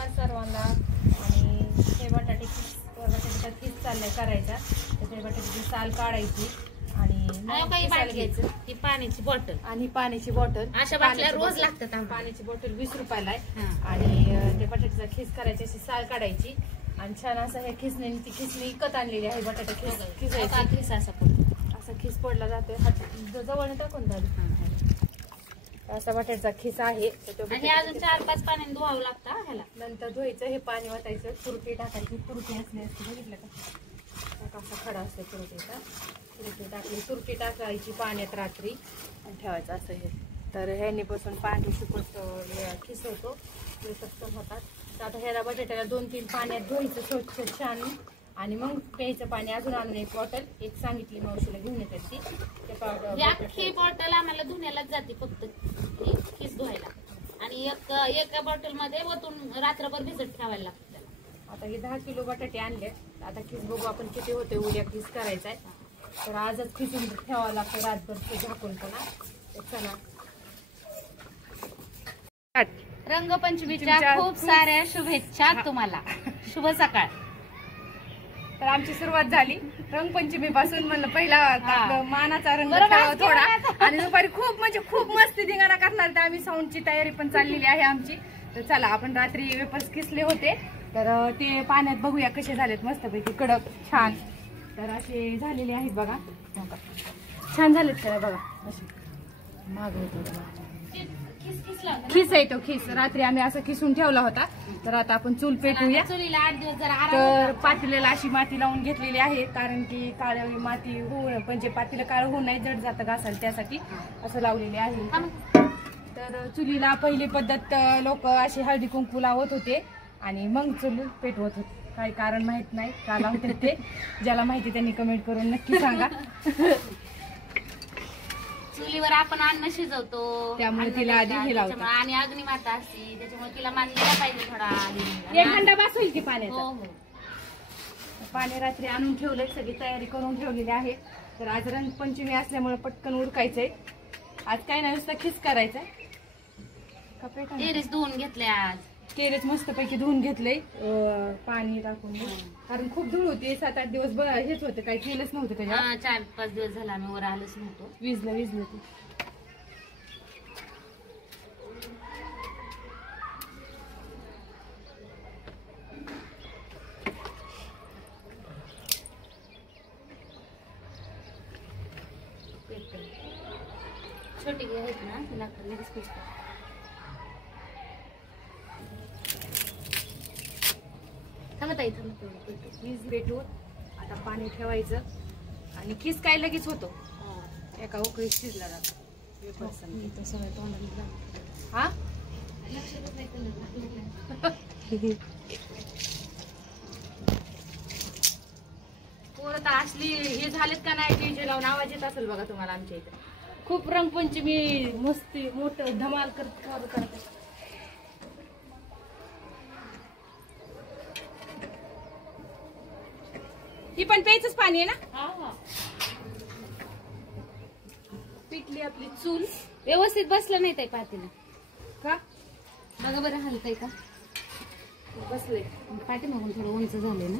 नमस्कार सर्वांना. आणि हे बटाट्याचा खीस चाललाय करायचा. तर ते बटाट्याची साल काढायची आणि घ्यायचं. ही पाण्याची बॉटल आणि पाण्याची बॉटल अशा बाटल्या रोज लागतात. पाण्याची बॉटल 20 रुपयाला आहे. आणि ते बटाट्याचा खीस करायची, अशी साल काढायची आणि छान असं हे खिसने ती खिसणी विकत आणलेली आहे. बटाटा खिसायची असा खिस पडला जातोय. जवळ टाकून झाली असा बटाट्याचा खिस आहे. अजून 4-5 पाण्याने धुवावं लागतं ह्याला. नंतर धुवायचं, हे पाणी वाटायचं, तुरटी टाकायची. तुरटी असली असते बघितलं का, असा खडा असतो तुरटीचा. तुरटी टाकली, तुरटी टाकायची पाण्यात रात्री आणि ठेवायचं असं हे. तर ह्यानीपासून पाणी सुकत खिस होतो, पटकन होतात. तर आता ह्याला बटाट्याला 2-3 पाण्यात धुवायचं स्वच्छ छान आणि मग प्यायचं पाणी अजून आणून एक बॉटल एक सांगितली मावशीला घेऊन येतात ती. अख्खी बॉटल आम्हाला धुण्यालाच जाते फक्त खिस धुवायला. आणि एका बॉटल मध्ये ओतून रात्रभर भिजत ठेवायला लागतं त्याला. आता हे 10 किलो बटाटे आणले. आता खिस बघू आपण किती होते. उद्या खिस करायचा आहे, तर आजच खिसून ठेवावं लागतं रातभर ते झाकून पुन्हा. चला, रंगपंचमीच्या खूप साऱ्या शुभेच्छा तुम्हाला. शुभ सकाळ. तर आमची सुरुवात झाली रंगपंचमी पासून. म्हणलं पहिला मानाचा रंग ठेवावा थोडा. आणि दुपारी खूप मस्ती धिंगाणा करणार. तर आम्ही साऊंडची तयारी पण चाललेली आहे आमची. तर चला, आपण रात्री वेपर्स किसले होते, तर ते पाण्यात बघूया कसे झालेत. मस्तपैकी कडक छान. तर असे झालेले आहेत बघा, छान झालेत का बघा. असे माग होतो खिस आहे तो खिस. रात्री आम्ही असं खिसून ठेवला होता. तर आता आपण चूल पेटूया. चुलीला 8 दिवस जरा तर पातेल्याला अशी माती लावून घेतलेली आहे, कारण की काळी माती होऊ म्हणजे पातेलं काळ होऊ नाही, जड जातं घासायला, त्यासाठी असं लावलेले आहे. तर चुलीला पहिली पद्धत लोक अशी हळदी कुंकू लावत होते आणि मग चूल पेटवत होते. काही कारण माहित नाही का लावतात ते. ज्याला माहिती त्यांनी कमेंट करून नक्की सांगा. चुलीवर आपण अन्न शिजवतो, त्यामुळे तिला आधी हे लावतो. आणि अग्निमाता असते, त्याच्यामुळे तिला मानलेला पाहिजे थोडा. एक हंडा बस होईल की पाण्याचा. हो. पाणी रात्री आणून ठेवलंय, सगळी तयारी करून ठेवलेली आहे. तर आज रंगपंचमी असल्यामुळे पटकन उरकायचंय. आज काय नाही, नुसतं खिस करायचंय. टेरेस धुवून घेतले आज. टेरेस मस्तपैकी धुवून घेतलंय पाणी टाकून, कारण खूप धूळ होती. 7-8 दिवस हेच होते, काही केलंच नव्हतं त्याच्यावर. 4-5 दिवस झाला आम्ही वर आलोच नव्हतो. विजलं ते. छोटी आहेत ना, तिला लगेच खिस भेटून आता पाणी ठेवायचं आणि खिस काय लगेच होतो. एका उकळीत शिजला जातो. हा पोरं तर असली हे झालेत का नाही, डीजे लावून आवाज येत असेल बघा तुम्हाला. आमच्या इथे खूप रंगपंचमी मस्ती मोठं धमाल करत. ही पण प्यायचंच पाणी आहे ना. पिटली आपली चूल. व्यवस्थित बसलं नाही ताई पातेलं का बघा बरं, हलतंय का? बसले. पाठीमागून थोडं उंच झालंय ना.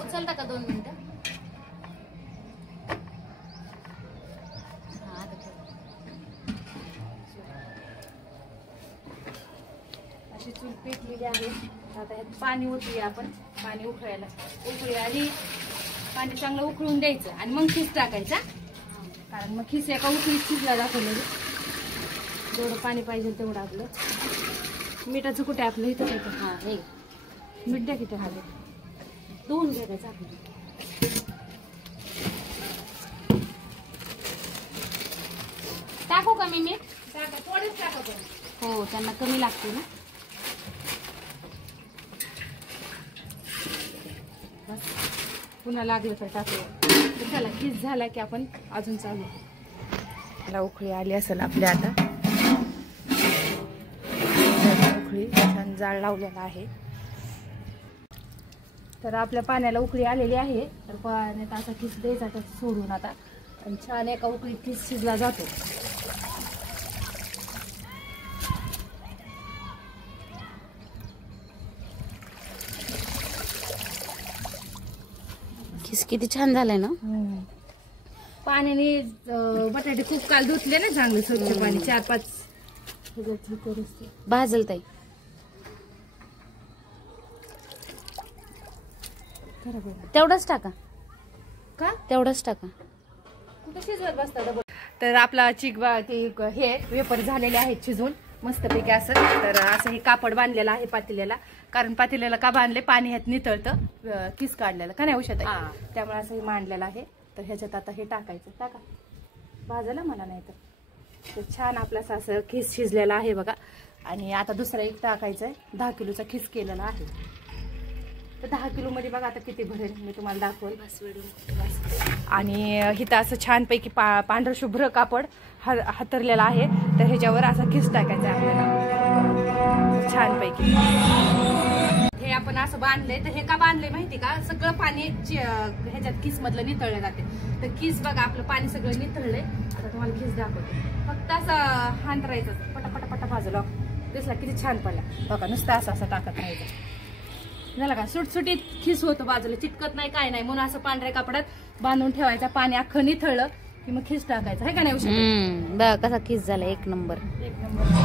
उचलता का 2 मिनिटं? अशी चूल पेटलेली आहे. आता ह्यात पाणी ओतूया आपण. पाणी उकळायला आणि पाणी चांगलं उकळून द्यायचं आणि मग खिस टाकायचा, कारण मग खिस एका उकळीत शिजला दाखवलं. जेवढं पाणी पाहिजे तेवढं आपलं. मिठाचं कुठे आपलं इथं येतं. हा, हे मीठ द्या किती हवे. धुवून घ्यायचं आपण. टाकू का मी मीठ? टाका, थोडेच टाका. हो, त्यांना कमी लागते ना. बस, पुन्हा लागलं तर टाकूया. चला, खिस झाला की आपण अजून चालू. मला उकळी आली असेल आपल्या. आता उकळी छान जाळ लावलेला आहे. तर आपल्या पाण्याला उकळी आलेली आहे, तर पाण्यात असा किस द्यायचा तर सोडून आता, आणि छान एका उकळीत किस शिजला जातो. किस किती छान झालाय ना. पाण्याने बटाटे खूप काल धुतले ना चांगले स्वच्छ पाणी, 4-5 भाजल ताई. तेवढंच टाका का तेवढंच टाका. कुठे शिजवत बसता डबल. तर आपला चिकबा ते हे वेपर झालेले आहेत शिजून मस्तपैकी असं. तर असं हे कापड बांधलेलं आहे पातेल्याला, कारण पातेल्याला का बांधले, पाणी ह्यात नितळतं किस काढलेलं का नाही औषध आहे, त्यामुळे असं हे मांडलेलं आहे. तर ह्याच्यात आता हे टाकायचं. टाका, भाजलं मला नाही तर छान आपला असं खिस शिजलेला आहे बघा. आणि आता दुसरा एक टाकायचा आहे. 10 किलोचा खिस केलेला आहे. तर 10 किलो मध्ये बघा आता किती भरेल मी तुम्हाला दाखवेल. आणि इथं असं छानपैकी पांढरं शुभ्र कापड हातरलेला आहे. तर ह्याच्यावर असा खिस टाकायचा आहे आपल्याला छानपैकी. हे आपण असं बांधलंय. तर हे का बांधलंय माहिती का, सगळं पाणी ह्याच्यात किस मधलं नितळलं जाते. तर किस बघा आपलं पाणी सगळं नितळलंय. आता तुम्हाला खिस दाखवते. फक्त असं हांतरायचं, पटापटा भाजलं. दिसला किती छान पडला बघा. नुसतं असं असं टाकत राहायचं झालं का, सुटसुटीत खिस होतं, बाजूला चिटकत नाही काय नाही. म्हणून असं पांढऱ्या कापडात बांधून ठेवायचा. पाणी अख्खं निथळलं की मग खिस टाकायचं आहे का नाही. बघा कसा खिस झाला, एक नंबर. एक नंबर.